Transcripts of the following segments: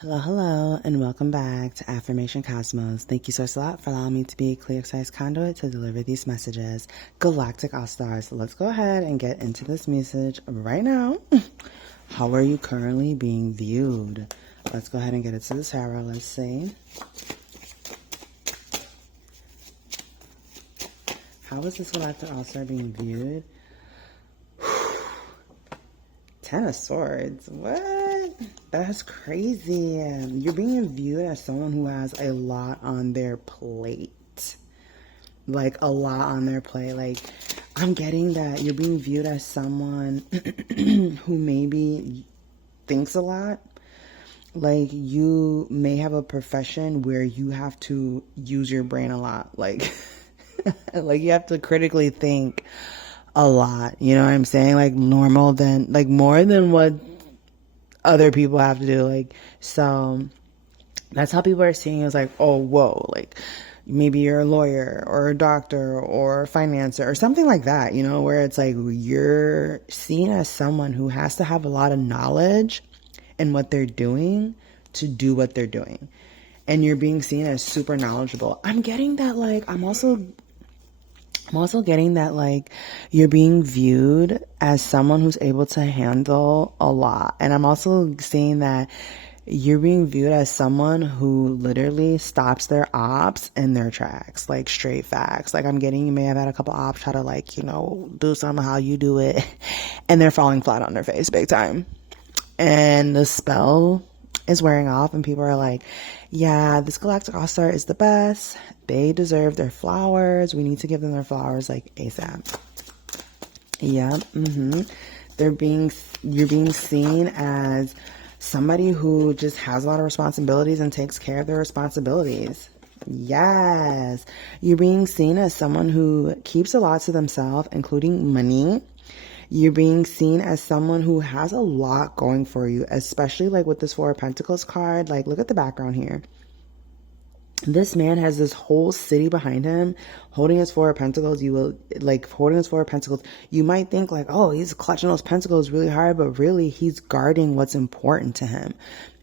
Hello, hello, and welcome back to Affirmation Cosmos. Thank you so a lot for allowing me to be a clear-sized conduit to deliver these messages. Galactic All-Stars, let's go ahead and get into this message right now. How are you currently being viewed? Let's go ahead and get into the tarot. Let's see. How is this Galactic All-Star being viewed? Ten of Swords. What? That's crazy. You're being viewed as someone who has a lot on their plate. Like, a lot on their plate. Like, I'm getting that you're being viewed as someone who maybe thinks a lot. Like, you may have a profession where you have to use your brain a lot. Like, like you have to critically think a lot. You know what I'm saying? Like, more than what other people have to do. Like, so that's how people are seeing it. It's like, oh, whoa, like maybe you're a lawyer or a doctor or a financer or something like that, you know, where it's like you're seen as someone who has to have a lot of knowledge in what they're doing to do what they're doing. And you're being seen as super knowledgeable. I'm getting that, like, I'm also getting that, like, you're being viewed as someone who's able to handle a lot. And I'm also seeing that you're being viewed as someone who literally stops their ops in their tracks, like straight facts. Like, I'm getting, you may have had a couple ops try to, like, you know, do something how you do it, and they're falling flat on their face big time. And the spell is wearing off, and people are like, yeah, this Galactic All-Star is the best. They deserve their flowers. We need to give them their flowers, like, ASAP. Yeah, you're being seen as somebody who just has a lot of responsibilities and takes care of their responsibilities. Yes. You're being seen as someone who keeps a lot to themselves, including money. You're being seen as someone who has a lot going for you, especially like with this Four of Pentacles card. Like, look at the background here. This man has this whole city behind him holding his Four of Pentacles. Holding his Four of Pentacles. You might think like, oh, he's clutching those pentacles really hard, but really he's guarding what's important to him.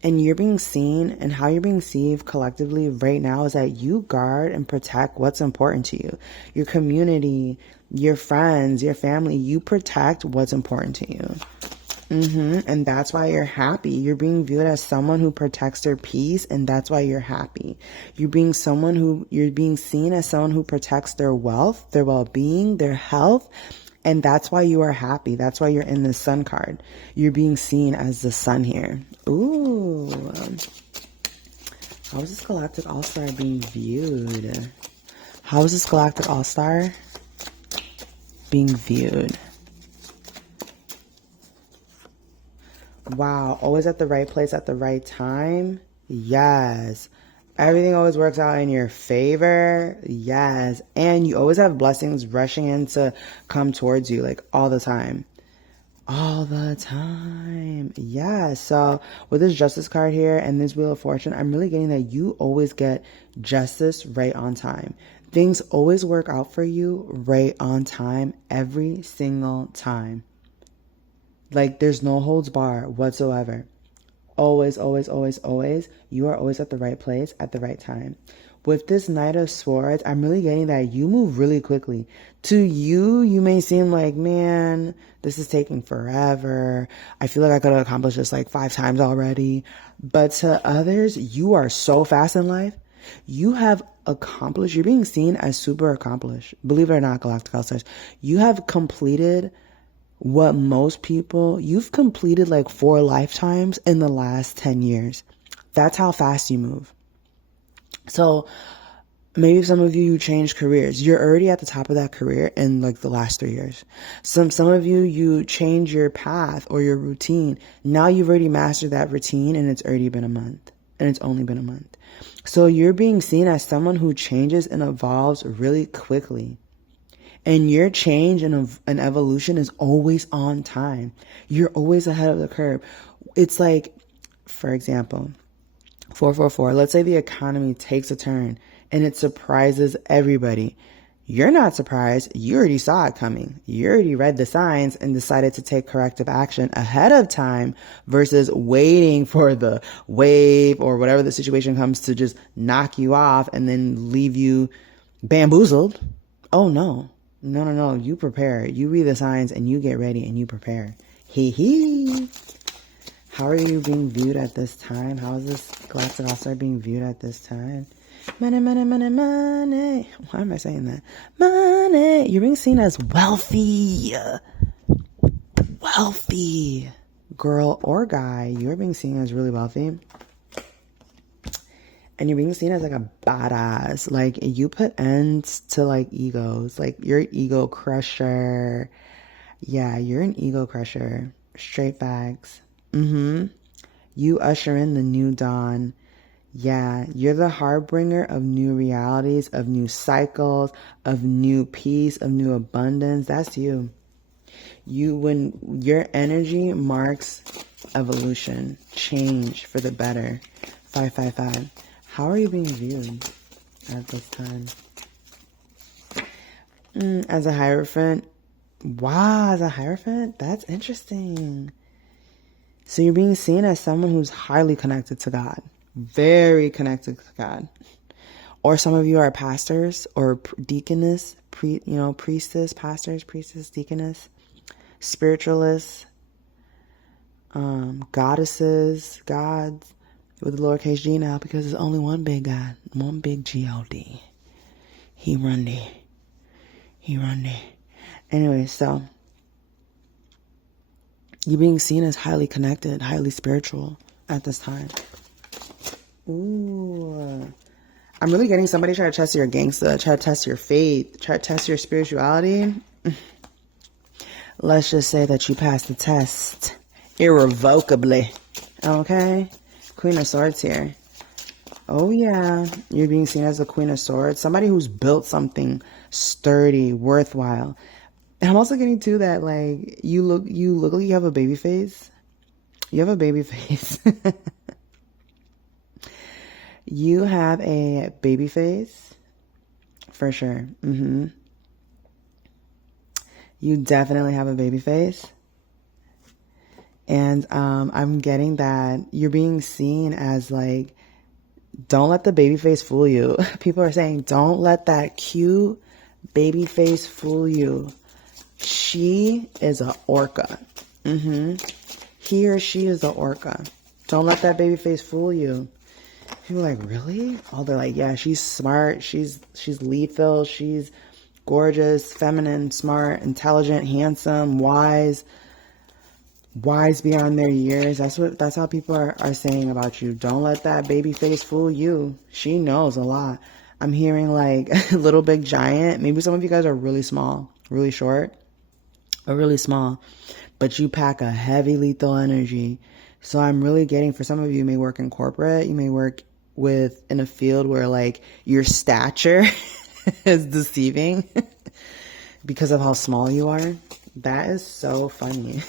And you're being seen, and how you're being seen collectively right now is that you guard and protect what's important to you. Your community, your friends, your family, you protect what's important to you. And that's why you're happy. You're being viewed as someone who protects their peace, and that's why you're happy. You're being seen as someone who protects their wealth, their well-being, their health, and that's why you are happy. That's why you're in the Sun card. You're being seen as the sun here. Ooh. How is this Galactic All-Star being viewed? How is this Galactic All-Star being viewed? Wow, always at the right place at the right time. Yes. Everything always works out in your favor. Yes. And you always have blessings rushing in to come towards you, like, all the time. All the time. Yeah. So with this Justice card here and this Wheel of Fortune, I'm really getting that you always get justice right on time. Things always work out for you right on time every single time. Like, there's no holds bar whatsoever. Always, always, always, always. You are always at the right place at the right time. With this Knight of Swords, I'm really getting that you move really quickly. To you, you may seem like, man, this is taking forever. I feel like I could have accomplished this like 5 times already. But to others, you are so fast in life. You have accomplished, you're being seen as super accomplished. Believe it or not, Galactic All-Stars, you have completed what most people, you've completed like 4 lifetimes in the last 10 years. That's how fast you move. So maybe some of you changed careers. You're already at the top of that career in like the last 3 years. Some of you change your path or your routine. Now you've already mastered that routine, and it's already been a month. And it's only been a month. So you're being seen as someone who changes and evolves really quickly. And your change and evolution is always on time. You're always ahead of the curve. It's like, for example, 444. Let's say the economy takes a turn and it surprises everybody. You're not surprised. You already saw it coming. You already read the signs and decided to take corrective action ahead of time versus waiting for the wave or whatever the situation comes to just knock you off and then leave you bamboozled. Oh no. No, no, no. You prepare. You read the signs and you get ready and you prepare. Hee hee. How are you being viewed at this time? How is this Galactic All-Star being viewed at this time? Money, money, money, money. Why am I saying that? Money. You're being seen as wealthy. Wealthy. Girl or guy, you're being seen as really wealthy. And you're being seen as like a badass. Like, you put ends to like egos. Like, you're an ego crusher. Yeah, you're an ego crusher. Straight facts. You usher in the new dawn. Yeah, you're the harbinger of new realities, of new cycles, of new peace, of new abundance. That's you. When your energy marks evolution, change for the better. 555. How are you being viewed at this time? As a Hierophant. Wow, as a Hierophant? That's interesting. So you're being seen as someone who's highly connected to God. Very connected to God. Or some of you are pastors or deaconess, priestess, pastors, priestess, deaconess, spiritualists, goddesses, gods, with a lowercase g now, because there's only one big God, one big G-O-D. He run there. Anyway, so you're being seen as highly connected, highly spiritual at this time. Ooh. I'm really getting somebody try to test your gangsta, try to test your faith, try to test your spirituality. Let's just say that you passed the test irrevocably. Okay? Queen of Swords here. Oh yeah, you're being seen as the Queen of Swords. Somebody who's built something sturdy, worthwhile. And I'm also getting to that, like, you look like you have a baby face. You have a baby face. You have a baby face, for sure. You definitely have a baby face. And I'm getting that you're being seen as like, don't let the baby face fool you. People are saying, don't let that cute baby face fool you. She is a orca. He or she is a orca. Don't let that baby face fool you. People are like, really? Oh, they're like, yeah, she's smart. She's lethal. She's gorgeous, feminine, smart, intelligent, handsome, wise beyond their years. That's how people are saying about you. Don't let that baby face fool you. She knows a lot. I'm hearing like little big giant. Maybe some of you guys are really small, really short, or really small, but you pack a heavy lethal energy. So I'm really getting, for some of you, may work in corporate. You may work in a field where like your stature is deceiving because of how small you are. That is so funny.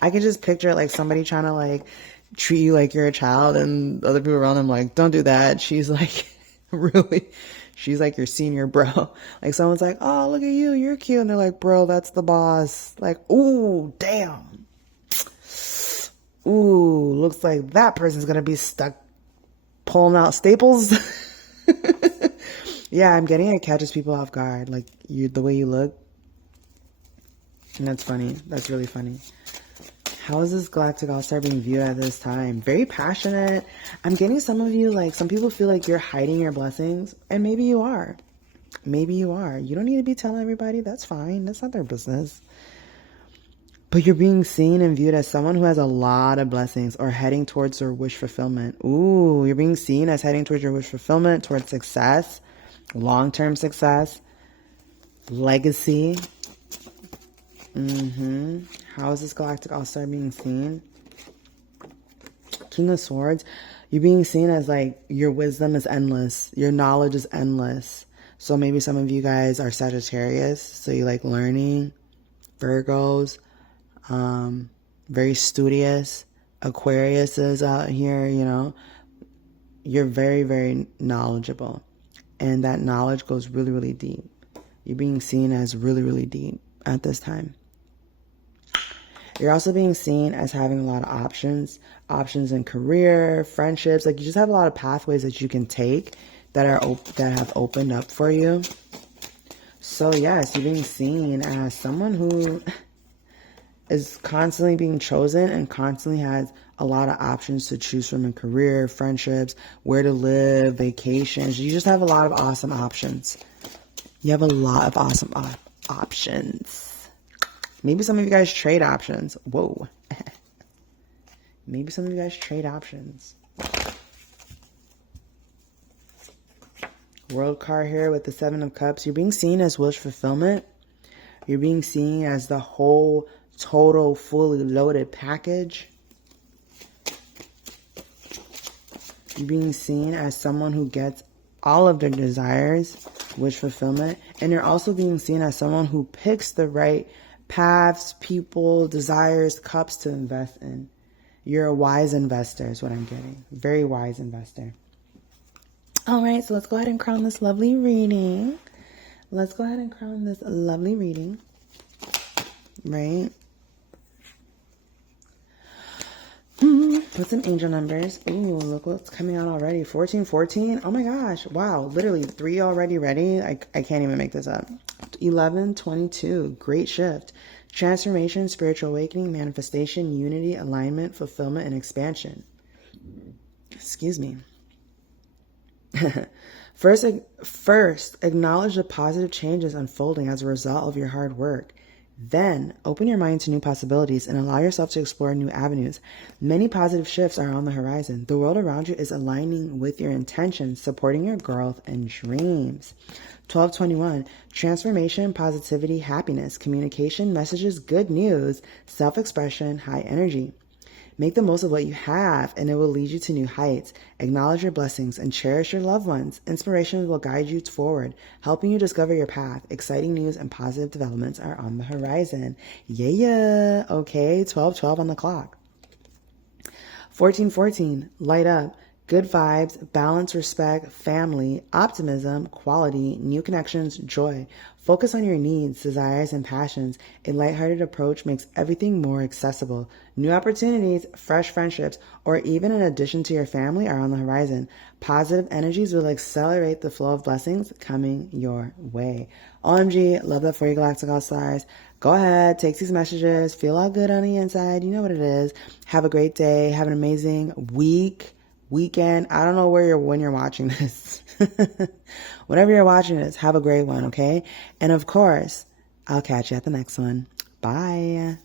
I can just picture like somebody trying to like treat you like you're a child, and other people around them like, don't do that. She's like, really, she's like your senior bro. Like someone's like, oh, look at you, you're cute. And they're like, bro, that's the boss. Like, ooh, damn. Ooh, looks like that person's going to be stuck pulling out staples. Yeah, I'm getting it catches people off guard. Like the way you look. And that's funny. That's really funny. How is this Galactic All-Star being viewed at this time? Very passionate. I'm getting some of you, like, some people feel like you're hiding your blessings. And maybe you are. Maybe you are. You don't need to be telling everybody. That's fine. That's not their business. But you're being seen and viewed as someone who has a lot of blessings or heading towards their wish fulfillment. Ooh, you're being seen as heading towards your wish fulfillment, towards success, long-term success, legacy. How is this Galactic All-Star being seen? King of Swords. You're being seen as like your wisdom is endless. Your knowledge is endless. So maybe some of you guys are Sagittarius. So you like learning. Virgos. Very studious. Aquarius is out here, you know. You're very, very knowledgeable. And that knowledge goes really, really deep. You're being seen as really, really deep at this time. You're also being seen as having a lot of options in career, friendships. Like, you just have a lot of pathways that you can take that have opened up for you. So yes, you're being seen as someone who is constantly being chosen and constantly has a lot of options to choose from in career, friendships, where to live, vacations. You just have a lot of awesome options. You have a lot of awesome options. Maybe some of you guys trade options. Whoa. Maybe some of you guys trade options. World card here with the Seven of Cups. You're being seen as wish fulfillment. You're being seen as the whole, total, fully loaded package. You're being seen as someone who gets all of their desires, wish fulfillment. And you're also being seen as someone who picks the right paths, people, desires, cups to invest in. You're a wise investor is what I'm getting. Very wise investor. All right, so let's go ahead and crown this lovely reading. Let's go ahead and crown this lovely reading. Right? What's some angel numbers? Ooh, look what's coming out already. 1414. Oh my gosh. Wow. Literally 3 already ready. I can't even make this up. 1122. Great shift. Transformation, spiritual awakening, manifestation, unity, alignment, fulfillment, and expansion. Excuse me. First, acknowledge the positive changes unfolding as a result of your hard work. Then, open your mind to new possibilities and allow yourself to explore new avenues. Many positive shifts are on the horizon. The world around you is aligning with your intentions, supporting your growth and dreams. 1221, transformation, positivity, happiness, communication, messages, good news, self-expression, high energy. Make the most of what you have, and it will lead you to new heights. Acknowledge your blessings and cherish your loved ones. Inspirations will guide you forward, helping you discover your path. Exciting news and positive developments are on the horizon. Yeah. Okay, 12:12 on the clock. 14:14, light up. Good vibes, balance, respect, family, optimism, quality, new connections, joy. Focus on your needs, desires, and passions. A lighthearted approach makes everything more accessible. New opportunities, fresh friendships, or even an addition to your family are on the horizon. Positive energies will accelerate the flow of blessings coming your way. OMG, love that for you, Galactic All Stars. Go ahead, take these messages, feel all good on the inside. You know what it is. Have a great day. Have an amazing weekend. I don't know when you're watching this. Whenever you're watching this, have a great one, okay? And of course, I'll catch you at the next one. Bye.